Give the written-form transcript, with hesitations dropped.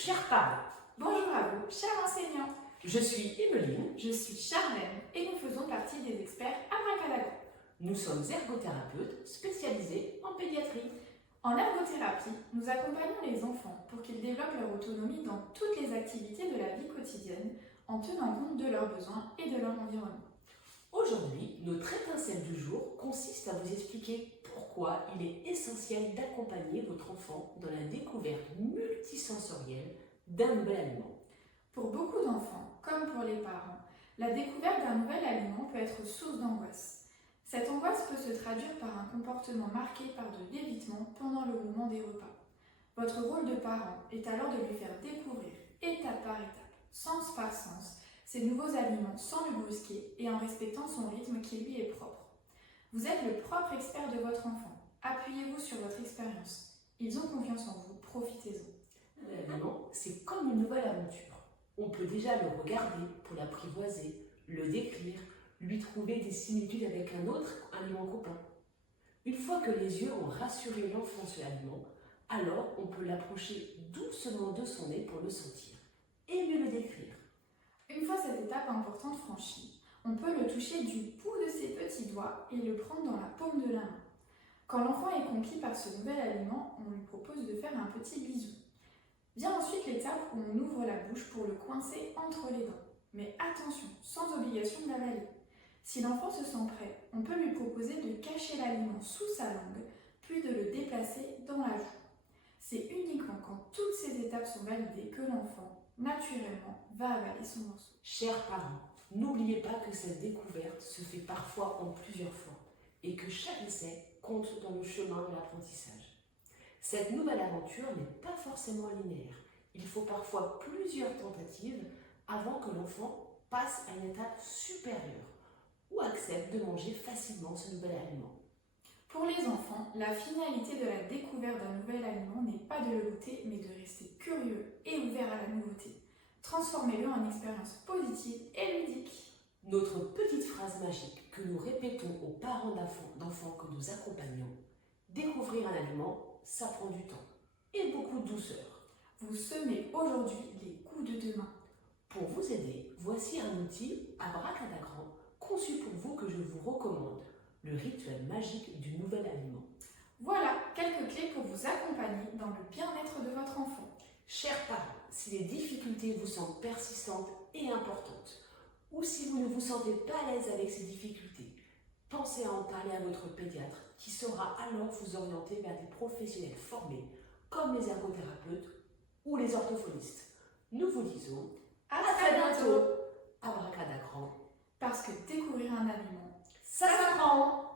chers parents. Bonjour à vous, chers enseignants. Je suis Emeline. Je suis Charlène et nous faisons partie des experts Abracadabra. Nous sommes ergothérapeutes spécialisés en pédiatrie. En ergothérapie, nous accompagnons les enfants pour qu'ils développent leur autonomie dans toutes les activités de la vie quotidienne en tenant compte de leurs besoins et de leur environnement. Aujourd'hui, notre étincelle du jour consiste à vous expliquer pourquoi il est essentiel d'accompagner votre enfant dans la découverte multisensorielle d'un nouvel aliment. Pour beaucoup d'enfants, comme pour les parents, la découverte d'un nouvel aliment peut être source d'angoisse. Cette angoisse peut se traduire par un comportement marqué par de l'évitement pendant le moment des repas. Votre rôle de parent est alors de lui faire découvrir, étape par étape, sens par sens, ces nouveaux aliments sans le brusquer et en respectant son rythme qui lui est propre. Vous êtes le propre expert de votre enfant. Appuyez-vous sur votre expérience. Ils ont confiance en vous, profitez-en. L'aliment, c'est comme une nouvelle aventure. On peut déjà le regarder pour l'apprivoiser, le décrire, lui trouver des similitudes avec un autre aliment copain. Une fois que les yeux ont rassuré l'enfant sur l'aliment, alors on peut l'approcher doucement de son nez pour le sentir et mieux le décrire. Une fois cette étape importante franchie, on peut le toucher du bout de ses petits doigts et le prendre dans la paume de la main. Quand l'enfant est conquis par ce nouvel aliment, on lui propose de faire un petit bisou. Vient ensuite l'étape où on ouvre la bouche pour le coincer entre les dents. Mais attention, sans obligation de l'avaler. Si l'enfant se sent prêt, on peut lui proposer de cacher l'aliment sous sa langue, puis de le déplacer dans la joue. C'est uniquement quand toutes ces étapes sont validées que l'enfant, naturellement, va avaler son morceau. Chers parents, n'oubliez pas que cette découverte se fait parfois en plusieurs fois et que chaque essai compte dans le chemin de l'apprentissage. Cette nouvelle aventure n'est pas forcément linéaire. Il faut parfois plusieurs tentatives avant que l'enfant passe à une étape supérieure ou accepte de manger facilement ce nouvel aliment. Pour les enfants, la finalité de la découverte d'un nouvel aliment n'est pas de le goûter, mais de rester curieux et ouvert à la nouveauté. Transformez-le en expérience positive et ludique. Notre petite phrase magique que nous répétons aux parents d'enfants que nous accompagnons: découvrir un aliment, ça prend du temps et beaucoup de douceur. Vous semez aujourd'hui les goûts de demain. Pour vous aider, voici un outil Abracadabra conçu pour vous que je vous recommande, le rituel magique du nouvel aliment. Voilà quelques clés pour vous accompagner dans le bien-être de votre enfant. Chers parents, si les difficultés vous semblent persistantes et importantes, ou si vous ne vous sentez pas à l'aise avec ces difficultés, pensez à en parler à votre pédiatre qui saura alors vous orienter vers des professionnels formés comme les ergothérapeutes ou les orthophonistes. Nous vous disons À très bientôt. Abracadabra. Parce que découvrir un aliment, Ça s'apprend.